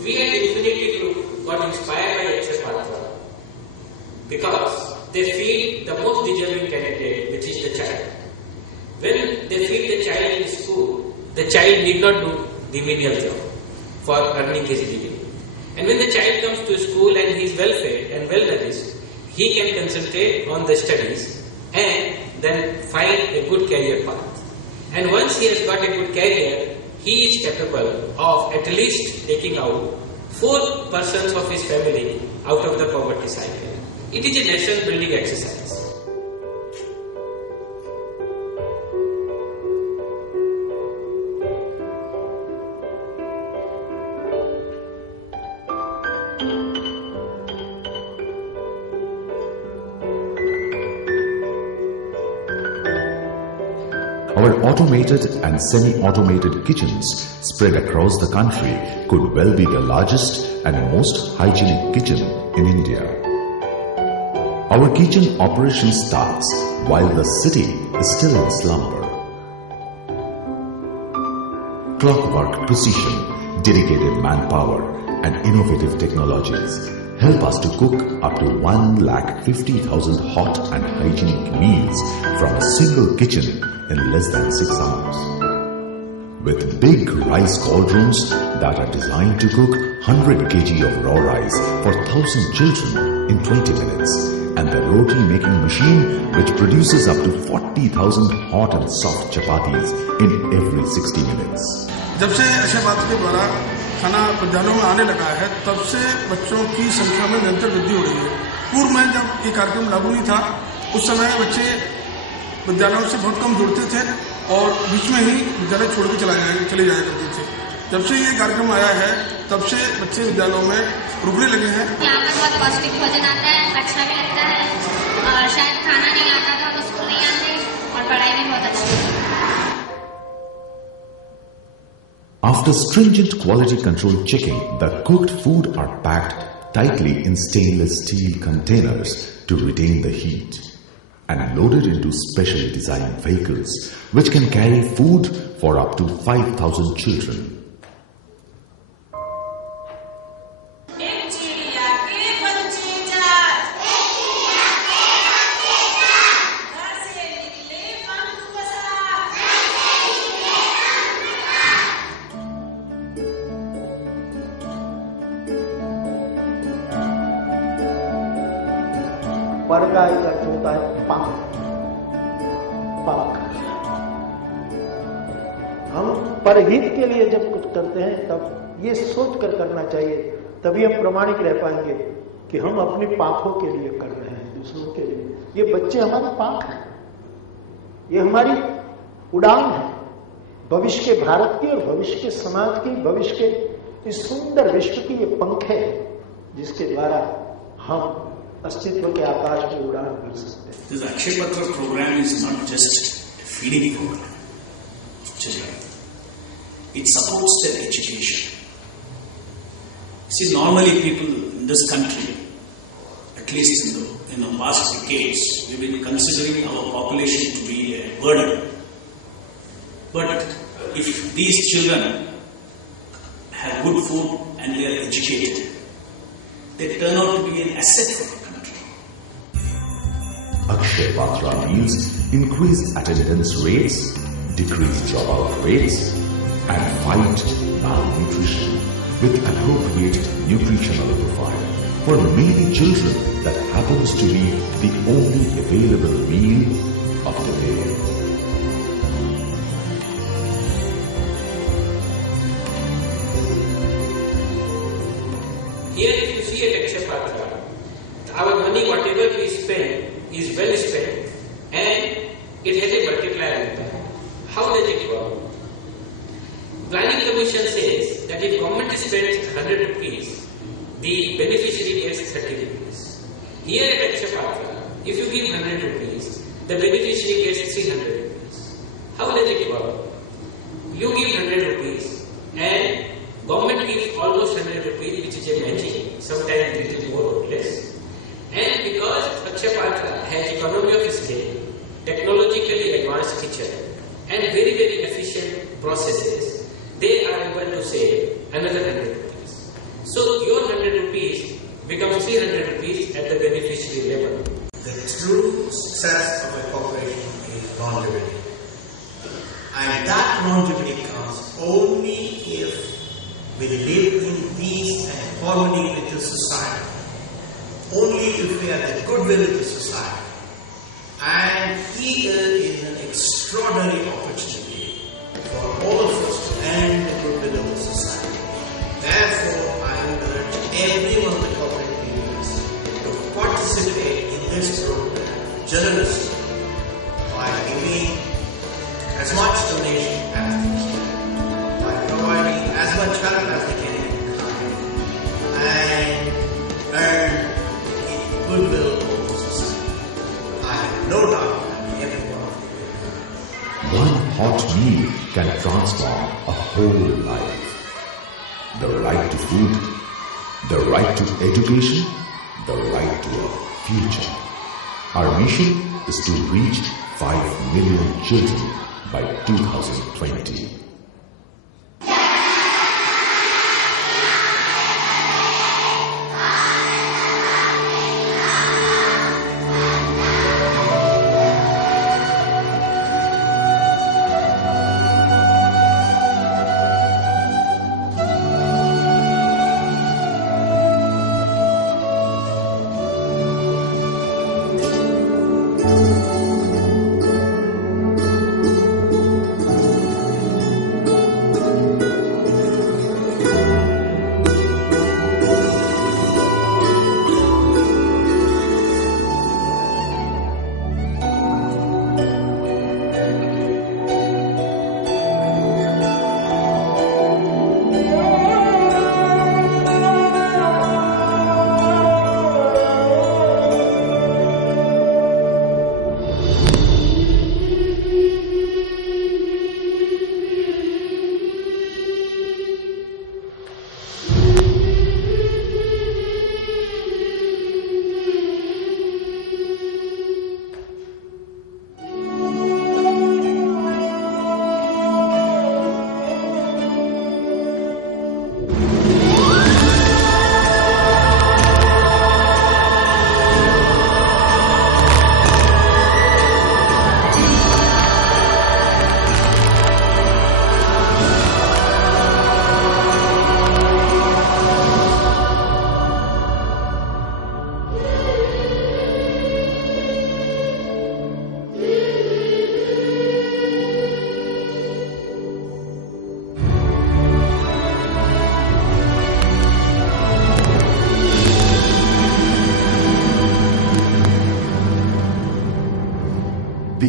We at Infinity Group got inspired by Akshay Patra because they feed the most deserving candidate, which is the child. When they feed the child in school, the child need not do the menial job for earning his living. And when the child comes to school and he is well fed and well nourished, he can concentrate on the studies and then find a good career path. And once he has got a good career, he is capable of at least taking out 4 persons of his family out of the poverty cycle. It is a nation building exercise. Our automated and semi-automated kitchens spread across the country could well be the largest and most hygienic kitchen in India. Our kitchen operation starts while the city is still in slumber. clockwork precision, dedicated manpower, and innovative technologies help us to cook up to 1,50,000 hot and hygienic meals from a single kitchen in less than 6 hours. With big rice cauldrons that are designed to cook 100 kg of raw rice for 1,000 children in 20 minutes, and the roti making machine which produces up to 40,000 hot and soft chapatis in every 60 minutes. जब से अक्षय पात्र के द्वारा खाना विद्यालयों में आने लगा है, तब से बच्चों की संख्या में निरंतर वृद्धि हो रही है। पूर्व में जब ये कार्यक्रम लागू नहीं था, उस समय बच्चे विद्यालयों से बहुत कम जुड़ते थे और बीच में ही विद्यालय छोड़ के चले जाया करते थे। जब से ये कार्यक्रम आया है, तब से बच्चे विद्यालयों में रुकने लगे हैं। यहाँ पर बहुत पौष्टिक भोजन आता है, अच्छा भी लगता है और शायद खाना नहीं आता था तो स्कूल नहीं आते और पढ़ाई भी बहुत अच्छी है। After stringent quality control checking, the cooked food are packed tightly in stainless steel containers to retain the heat and loaded into specially designed vehicles which can carry food for up to 5,000 children. पर का एक अर्थ होता है पाक। हम परहित के लिए जब कुछ करते हैं तब ये सोच कर करना चाहिए, तभी हम प्रमाणिक रह पाएंगे कि हम अपनी पाखों के लिए कर रहे हैं, दूसरों के लिए। ये बच्चे हमारे पाक हैं, ये हमारी उड़ान है भविष्य के भारत की और भविष्य के समाज की, भविष्य के इस सुंदर विश्व की ये पंखे हैं जिसके द्वारा हम अस्तित्व के आकाश में उड़ान भर सकते हैं। This Akshay Patra program is not just a feeding program for children. It supports their education. See, normally people in this country, at least in the past decades, we've been considering our population to be a burden. But if these children have good food and they are educated, they turn out to be an asset for the country. Akshay Patra meals increase attendance rates, decrease dropout rates, and fight malnutrition with appropriate nutritional profile for many children that happens to be the only available meal of the day. Here if you see at Akshay Patra, our money whatever we spend is well spent and it has a multiplier impact. How does it work? Planning Commission says that if government spends 100 rupees, the beneficiary gets 30 rupees. Here at Akshay Patra, if you give 100 rupees, the beneficiary gets 300 rupees. How does it work? You give 100 rupees and government gives almost 100 rupees, which is a matching, sometimes a little more or less. And because Akshay Patra has economy of scale, technologically advanced kitchen, and very, very efficient processes, they are able to save another 100 rupees. So your 100 rupees becomes 300 rupees at the beneficiary level. The true success of a corporation is longevity. And that longevity comes only if we live in peace and harmony with the society. Only if we have the goodwill of the society. And here is an extraordinary opportunity for all of us to end the goodwill of the society. Therefore, I would urge everyone in the corporate unions to participate in this program generously by giving as much donation as they can, by providing as much help as they can in kind, and earn goodwill of the society. I have no doubt that everyone will. One hot meal can transform a whole life. The right to food, the right to education, the right to a future. Our mission is to reach 5 million children by 2020.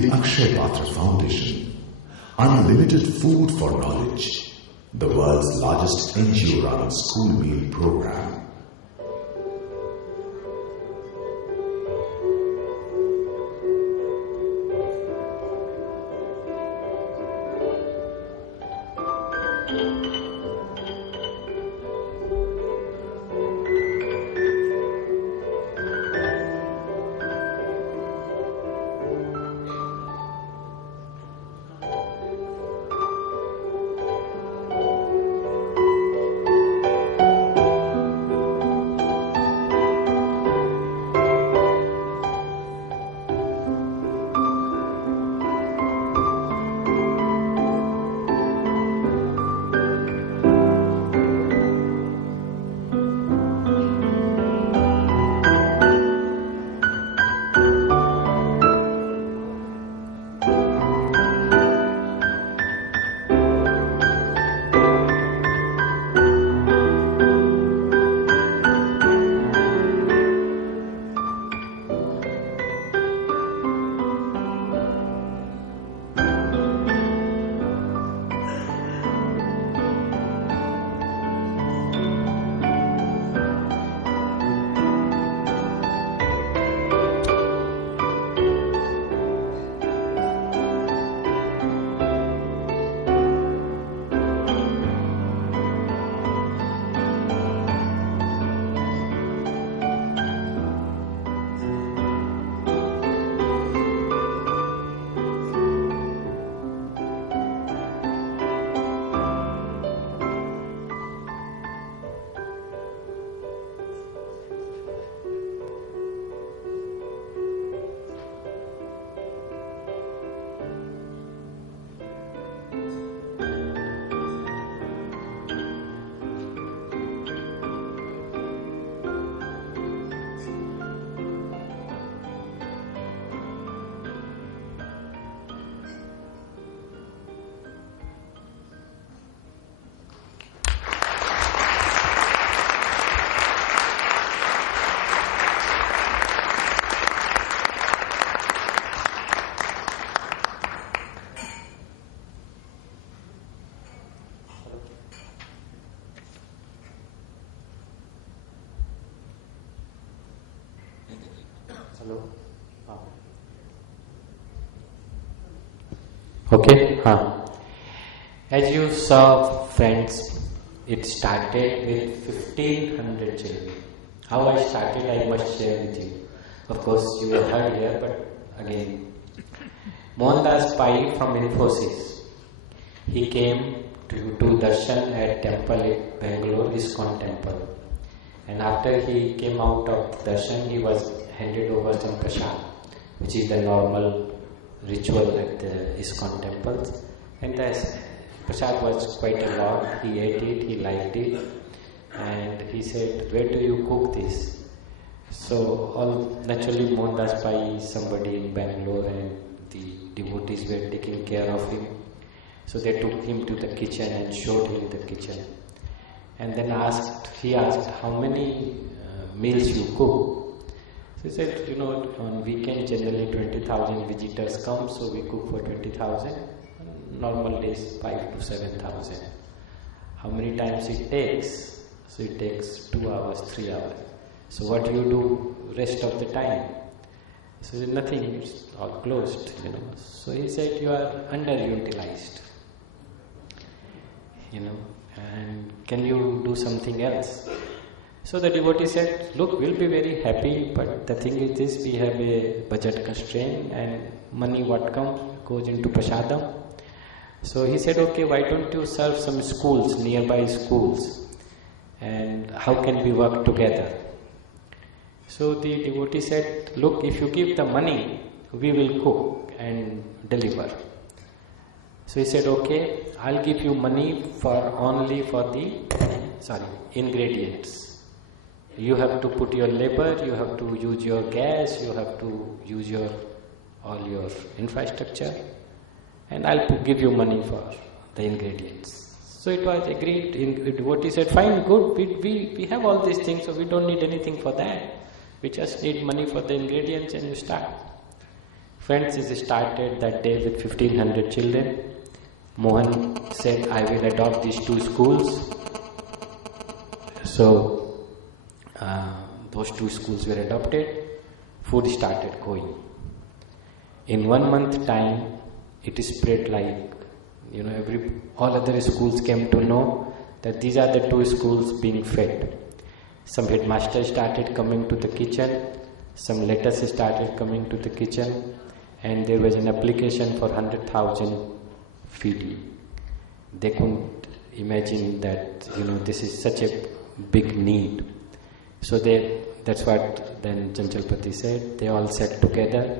the Akshay Patra Foundation, Unlimited Food for Knowledge, the world's largest NGO-run school meal program. Hello. Okay. As you saw, friends, it started with 1,500 children. How I started, I must share with you. Of course, you have heard here, but again, Mohandas Pai from Infosys, he came to darshan at temple at Bangalore, ISKCON temple. And after he came out of darshan, he was handed over some prasad, which is the normal ritual at the ISKCON temples. And the prasad was quite a lot. He ate it, he liked it, and he said, "Where do you cook this?" So naturally Mohandas Pai is somebody in Bangalore, and the devotees were taking care of him. So they took him to the kitchen and showed him the kitchen. And then he asked, "How many meals you cook?" So he said, on weekend generally 20,000 visitors come, so we cook for 20,000. Normal days 5 to 7,000. How many times it takes? So it takes 2 hours, 3 hours. So what do you do rest of the time? So he said, "Nothing, it's all closed, So he said, "You are underutilized, and can you do something else?" So the devotee said, "Look, we'll be very happy, but the thing is this, we have a budget constraint, and money what comes goes into prasadam." So he said, "Okay, why don't you serve some schools, nearby schools, and how can we work together?" So the devotee said, "Look, if you give the money, we will cook and deliver." So he said, "Okay, I'll give you money only for the ingredients. You have to put your labor, you have to use your gas, you have to use all your infrastructure, and I'll give you money for the ingredients." So it was agreed. The devotee said, "Fine, good, we have all these things, so we don't need anything for that. We just need money for the ingredients, and you start." Friends, it started that day with 1500 children. Mohan said, I will adopt these 2 schools. So, those 2 schools were adopted. Food started going. In 1 month time, it is spread like, all other schools came to know that these are the 2 schools being fed. Some headmasters started coming to the kitchen, some letters started coming to the kitchen, and there was an application for 100,000 feeding. They couldn't imagine that, this is such a big need. So that's what then Chanchalpati said. They all sat together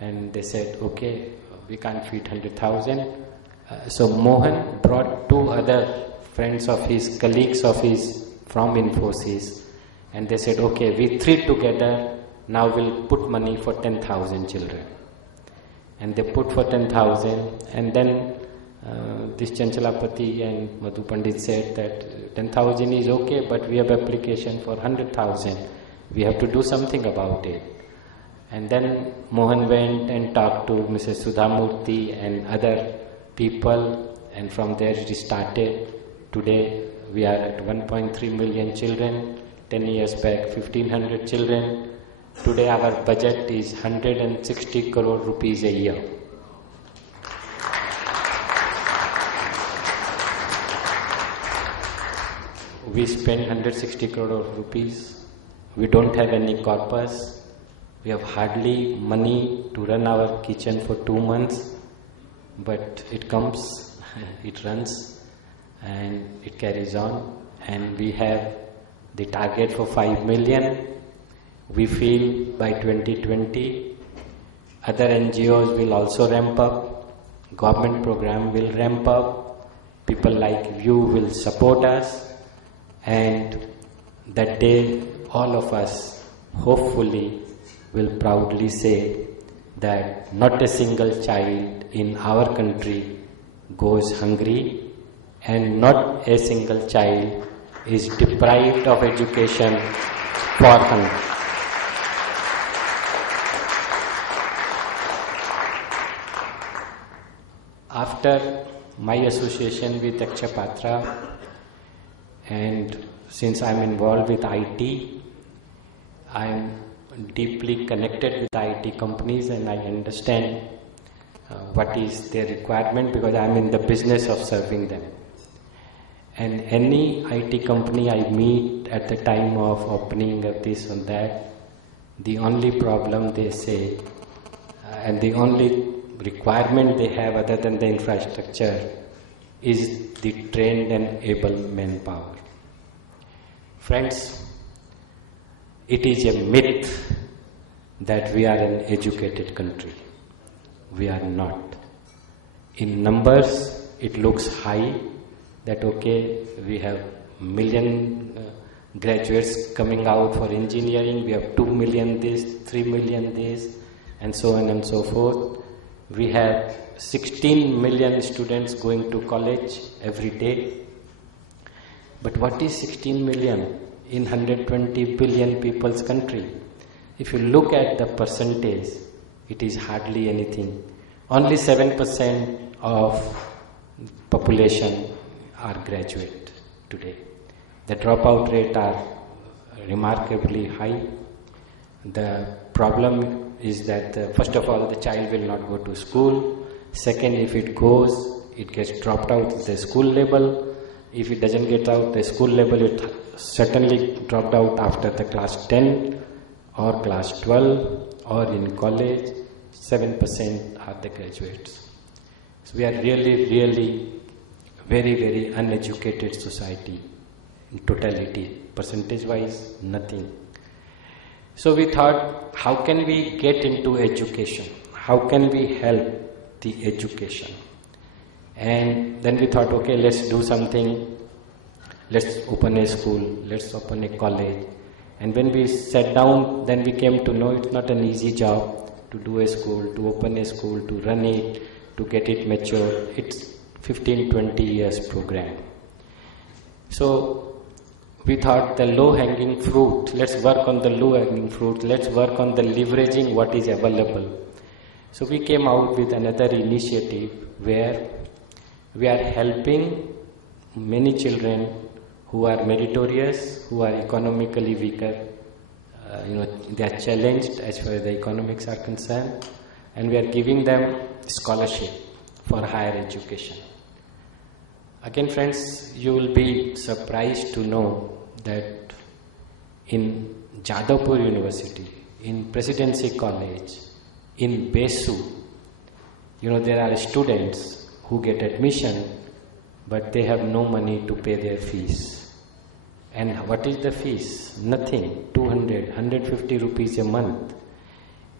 and they said, okay, we can't feed 100,000. So Mohan brought 2 other friends of his, colleagues of his from Infosys, and they said, okay, we 3 together, now we'll put money for 10,000 children. And they put for 10,000, and then this Chanchalapati and Madhu Pandit said that 10,000 is okay, but we have application for 100,000. We have to do something about it. And then Mohan went and talked to Mrs. Sudhamurthy and other people, and from there it started. Today we are at 1.3 million children, 10 years back 1,500 children. Today our budget is 160 crore rupees a year. We spend 160 crore rupees. We don't have any corpus. We have hardly money to run our kitchen for 2 months. But it comes, it runs, and it carries on. And we have the target for 5 million. We feel by 2020, other NGOs will also ramp up, government program will ramp up, people like you will support us, and that day all of us hopefully will proudly say that not a single child in our country goes hungry and not a single child is deprived of education for hunger. After my association with Akshapatra, and since I am involved with IT, I am deeply connected with IT companies and I understand what is their requirement because I am in the business of serving them. And any IT company I meet at the time of opening of this and that, the only problem they say and the only requirement they have other than the infrastructure is the trained and able manpower. Friends, it is a myth that we are an educated country. We are not. In numbers, it looks high that okay, we have million graduates coming out for engineering, we have 2 million this, 3 million this, and so on and so forth. We have 16 million students going to college every day. But what is 16 million in 120 billion people's country? If you look at the percentage, it is hardly anything. Only 7% of population are graduate today. The dropout rate are remarkably high. The problem is that first of all, the child will not go to school. Second, if it goes, it gets dropped out at the school level. If it doesn't get out the school level, it certainly dropped out after the class 10 or class 12 or in college. 7% are the graduates. So we are really very, very uneducated society in totality. Percentage-wise, nothing. So we thought, how can we get into education? How can we help the education? And then we thought, okay, let's do something. Let's open a school. Let's open a college. And when we sat down, then we came to know it's not an easy job to do a school, to open a school, to run it, to get it mature. It's 15-20 years program. So we thought the low-hanging fruit, let's work on the low-hanging fruit, let's work on the leveraging what is available. So we came out with another initiative where we are helping many children who are meritorious, who are economically weaker. They are challenged as far as the economics are concerned, and we are giving them scholarship for higher education. Again, friends, you will be surprised to know that in Jadavpur University, in Presidency College, in Besu, there are students who get admission, but they have no money to pay their fees. And what is the fees? Nothing. 200, 150 rupees a month.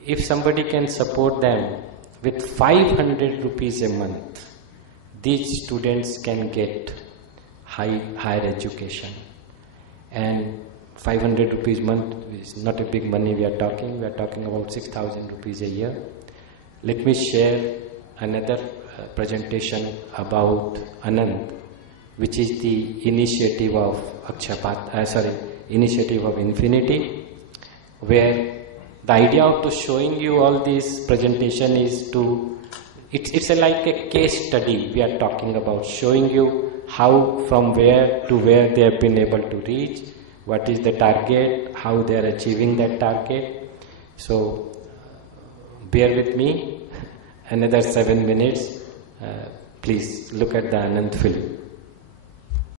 If somebody can support them with 500 rupees a month, these students can get higher education. And 500 rupees a month is not a big money we are talking. We are talking about 6,000 rupees a year. Let me share another presentation about Anand, which is the initiative of initiative of Infinity, where the idea of to showing you all this presentation is to, it's like a case study we are talking about, showing you how from where to where they have been able to reach, what is the target, how they are achieving that target. So bear with me, another 7 minutes. Please look at the Anand film.